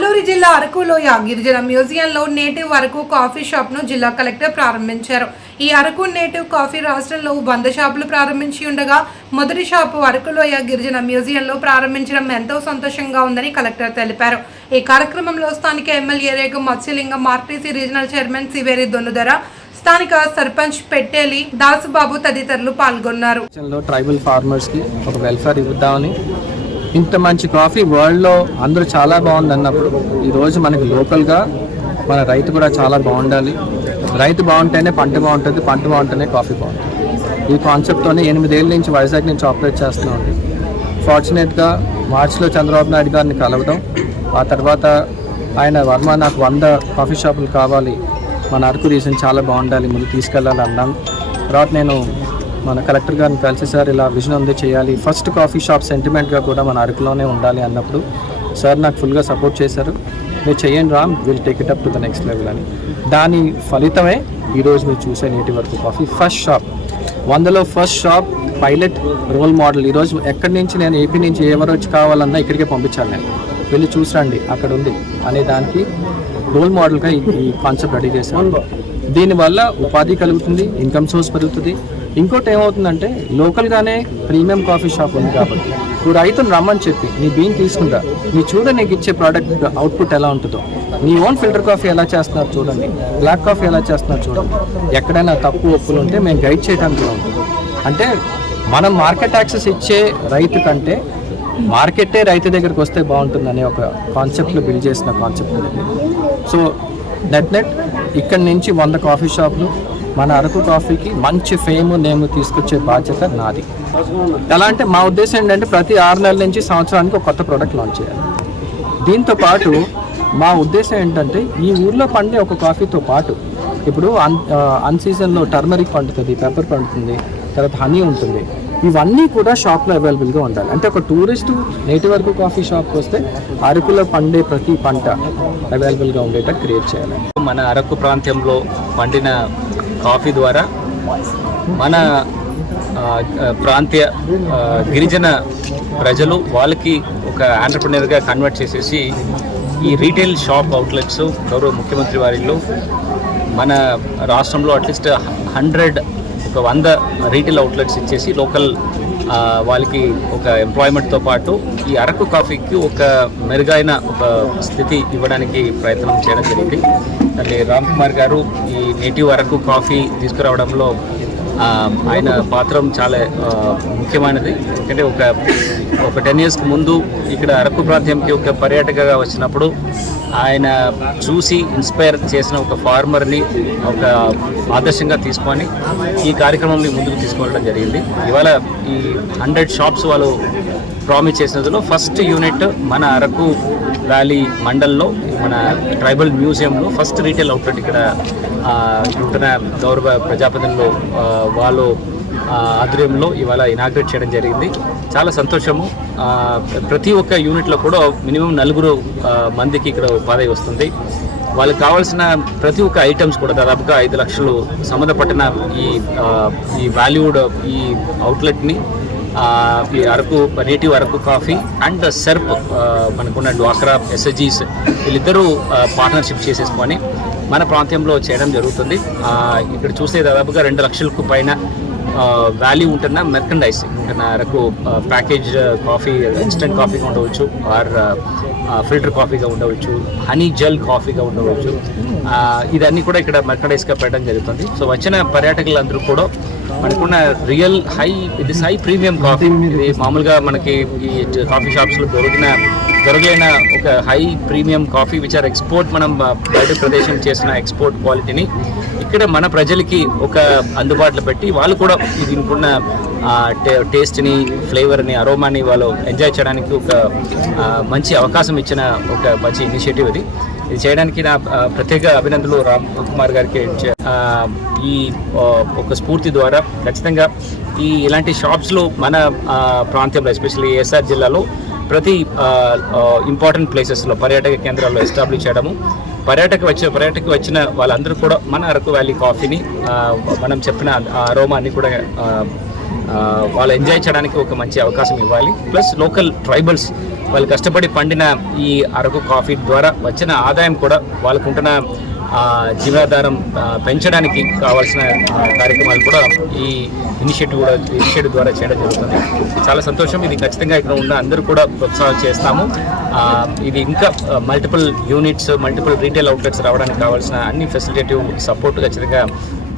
అల్లూరి జిల్లా అరకులోయ గిరిజన మ్యూజియంలో నేటివ్ అరకు కాఫీ షాప్ను జిల్లా కలెక్టర్ ప్రారంభించారు. ఈ అరకు నేటివ్ కాఫీ రాష్ట్రంలో వంద షాపులు ప్రారంభించి ఉండగా మొదటి షాపు అరకులోయ గిరిజన మ్యూజియంలో ప్రారంభించడం ఎంతో సంతోషంగా ఉందని కలెక్టర్ తెలిపారు. ఈ కార్యక్రమంలో స్థానిక MLA Regu Matsyalingam RTC regional chairman Siveri Donnudora స్థానిక సర్పంచ్ పెట్టేలి దాసుబాబు తదితరులు పాల్గొన్నారు. ట్రైబల్ ఫార్మర్స్కి ఒక వెల్ఫేర్ ఇద్దామని ఇంత మంచి కాఫీ వరల్డ్లో అందరూ చాలా బాగుంది అన్నప్పుడు ఈరోజు మనకి లోకల్గా మన రైతు కూడా చాలా బాగుండాలి. రైతు బాగుంటేనే పంట బాగుంటుంది పంట బాగుంటేనే కాఫీ బాగుంటుంది. ఈ కాన్సెప్ట్తోనే ఎనిమిదేళ్ళ నుంచి వైజాగ్ నుంచి ఆపరేట్ చేస్తున్నామండి ఫార్చునేట్గా మార్చిలో చంద్రబాబు నాయుడు గారిని కలవడం ఆ తర్వాత ఆయన వర్మ నాకు వంద కాఫీ షాపులు కావాలి మన అరకు రీజన్ చాలా బాగుండాలి ముందు తీసుకెళ్ళాలి అన్నాం. తర్వాత నేను మన కలెక్టర్ గారిని కలిసి సార్ ఇలా విజన్ ఉంది చేయాలి. ఫస్ట్ కాఫీ షాప్ సెంటిమెంట్గా కూడా మన అరకులోనే ఉండాలి అన్నప్పుడు సార్ నాకు ఫుల్గా సపోర్ట్ చేశారు. మీరు చేయండి Ram will take it up to the next level అని. దాని ఫలితమే ఈరోజు మీరు చూసే నేటి వరకు కాఫీ ఫస్ట్ షాప్. వందలో first shop pilot role model. ఈరోజు ఎక్కడి నుంచి నేను ఏపీ నుంచి ఎవరు వచ్చి కావాలన్నా ఇక్కడికే పంపించాను నేను. వెళ్ళి చూసరండి అక్కడ ఉంది అనే దానికి రోల్ మోడల్గా ఈ ఈ కాన్సెప్ట్ రెడీ చేశాను దీనివల్ల ఉపాధి కలుగుతుంది ఇన్కమ్ సోర్స్ పెరుగుతుంది ఇంకోటి ఏమవుతుందంటే లోకల్గానే ప్రీమియం కాఫీ షాప్ ఉంది కాబట్టి. నువ్వు రైతును రమ్మని చెప్పి నీ బీన్ తీసుకుంటా. నీ చూడ నీకు ఇచ్చే ప్రోడక్ట్ అవుట్పుట్ ఎలా ఉంటుందో. నీ ఓన్ ఫిల్టర్ కాఫీ ఎలా చేస్తున్నారు చూడండి. బ్లాక్ కాఫీ ఎలా చేస్తున్నారు చూడండి. ఎక్కడైనా తప్పు ఒప్పులు ఉంటే మేము గైడ్ చేయడానికి ఉంటుంది అంటే మనం మార్కెట్ యాక్సెస్ ఇచ్చే రైతు కంటే మార్కెటే రైతు దగ్గరికి వస్తే బాగుంటుందనే ఒక కాన్సెప్ట్లో బిల్డ్ చేసిన కాన్సెప్ట్ సో నెట్ నెట్ ఇక్కడి నుంచి వంద కాఫీ షాపులు మన అరకు కాఫీకి మంచి ఫేమ్ నేమ్ తీసుకొచ్చే బాధ్యత నాది. ఎలా అంటే మా ఉద్దేశం ఏంటంటే ప్రతి ఆరు నెలల నుంచి సంవత్సరానికి ఒక కొత్త ప్రోడక్ట్ లాంచ్ చేయాలి. దీంతో పాటు మా ఉద్దేశం ఏంటంటే ఈ ఊర్లో పండే ఒక కాఫీతో పాటు ఇప్పుడు అన్ అన్ సీజన్లో టర్మరిక్ పండుతుంది పెప్పర్ పండుతుంది తర్వాత హనీ ఉంటుంది. ఇవన్నీ కూడా షాప్లో అవైలబుల్గా ఉండాలి. అంటే ఒక టూరిస్ట్ నేటి వరకు కాఫీ షాప్కి వస్తే అరకులో పండే ప్రతి పంట అవైలబుల్గా ఉండేటట్టు క్రియేట్ చేయాలి. మన అరకు ప్రాంతంలో పండిన కాఫీ ద్వారా మన ప్రాంతీయ గిరిజన ప్రజలు వాళ్ళకి ఒక ఆంటర్ప్రినర్గా కన్వర్ట్ చేసేసి ఈ రీటైల్ షాప్ అవుట్లెట్స్ గౌరవ ముఖ్యమంత్రి వారిలో మన రాష్ట్రంలో అట్లీస్ట్ హండ్రెడ్ ఒక వంద రీటైల్ అవుట్లెట్స్ ఇచ్చేసి లోకల్ వాళ్ళకి ఒక ఎంప్లాయ్మెంట్తో పాటు ఈ అరకు కాఫీకి ఒక మెరుగైన ఒక స్థితి ఇవ్వడానికి ప్రయత్నం చేయడం జరిగింది. అంటే రామ్ కుమార్ గారు ఈ నేటివ్ అరకు కాఫీ తీసుకురావడంలో ఆయన పాత్రం చాలా ముఖ్యమైనది. ఎందుకంటే ఒక ఒక టెన్ ఇయర్స్కి ముందు ఇక్కడ అరకు ప్రాంతంకి ఒక పర్యాటకగా వచ్చినప్పుడు ఆయన చూసి ఇన్స్పైర్ చేసిన ఒక ఫార్మర్ని ఒక ఆదర్శంగా తీసుకొని ఈ కార్యక్రమంని ముందుకు తీసుకెళ్ళడం జరిగింది. ఇవాళ ఈ హండ్రెడ్ షాప్స్ వాళ్ళు ప్రామిస్ చేసినందులో ఫస్ట్ యూనిట్ మన అరకు వ్యాలీ మండల్లో మన ట్రైబల్ మ్యూజియంలో ఫస్ట్ రీటైల్ అవుట్లెట్ ఇక్కడ నూతన గౌరవ ప్రజాపతిలో వాళ్ళు ఆధ్వర్యంలో ఇవాళ ఇనాగ్రేట్ చేయడం జరిగింది. చాలా సంతోషము. ప్రతి ఒక్క యూనిట్లో కూడా మినిమం నలుగురు మందికి ఇక్కడ ఉపాధి వస్తుంది. వాళ్ళకి కావాల్సిన ప్రతి ఒక్క ఐటమ్స్ కూడా దాదాపుగా ఐదు లక్షలు సంబంధపట్టిన ఈ ఈ వాల్యూడ్ ఈ అవుట్లెట్ని ఈ Araku native Araku coffee and SERP మనకున్న డ్వాక్రా ఎస్ఎజీస్ వీళ్ళిద్దరూ పార్ట్నర్షిప్ చేసేసుకొని మన ప్రాంతంలో చేయడం జరుగుతుంది. ఇక్కడ చూస్తే దాదాపుగా రెండు లక్షలకు పైన వాల్యూ ఉంటున్న మెర్కండైజ్ ఉంటున్న Araku package coffee instant coffee ఉండవచ్చు ఆర్ ఫిల్టర్ కాఫీగా ఉండవచ్చు హనీ జెల్ కాఫీగా ఉండవచ్చు. ఇదన్నీ కూడా ఇక్కడ మెర్కడైజ్గా పెట్టడం జరుగుతుంది. సో వచ్చిన పర్యాటకులందరూ కూడా మనకున్న రియల్ హై ఇది హై ప్రీమియం కాఫీ. ఇది మామూలుగా మనకి ఈ కాఫీ షాప్స్లో దొరికిన దొరకలేన ఒక high premium coffee which are export మనం బయట ప్రదేశం చేసిన ఎక్స్పోర్ట్ క్వాలిటీని ఇక్కడ మన ప్రజలకి ఒక అందుబాటులో పెట్టి వాళ్ళు కూడా దీనికి ఉన్న టేస్ట్ని ఫ్లేవర్ని అరోమాని వాళ్ళు ఎంజాయ్ చేయడానికి ఒక మంచి అవకాశం ఇచ్చిన ఒక మంచి ఇనిషియేటివ్ ఇది. ఇది చేయడానికి నా ప్రత్యేక అభినందనలు రామ్ కుమార్ గారికి ఈ ఒక స్ఫూర్తి ద్వారా ఖచ్చితంగా ఈ ఇలాంటి షాప్స్లో మన ప్రాంతంలో ఎస్పెషల్లీ ఎస్ఆర్ జిల్లాలో ప్రతి ఇంపార్టెంట్ ప్లేసెస్లో పర్యాటక కేంద్రాల్లో ఎస్టాబ్లిష్ చేయడము పర్యాటక వచ్చిన పర్యాటక వచ్చిన వాళ్ళందరూ కూడా మన అరకు వ్యాలీ కాఫీని మనం చెప్పిన ఆ కూడా వాళ్ళు ఎంజాయ్ చేయడానికి ఒక మంచి అవకాశం ఇవ్వాలి. ప్లస్ లోకల్ ట్రైబల్స్ వాళ్ళు కష్టపడి పండిన ఈ అరకు కాఫీ ద్వారా వచ్చిన ఆదాయం కూడా వాళ్ళకు ఉంటున్న జీవనాధారం పెంచడానికి కావాల్సిన కార్యక్రమాలు కూడా ఈ ఇనిషియేటివ్ కూడా ఇనిషియేటివ్ ద్వారా చేయడం జరుగుతుంది. చాలా సంతోషం. ఇది ఖచ్చితంగా ఇక్కడ ఉన్న అందరూ కూడా ప్రోత్సాహం చేస్తాము. ఇది ఇంకా multiple units multiple retail outlets రావడానికి కావాల్సిన అన్ని ఫెసిలిటేటివ్ సపోర్ట్ ఖచ్చితంగా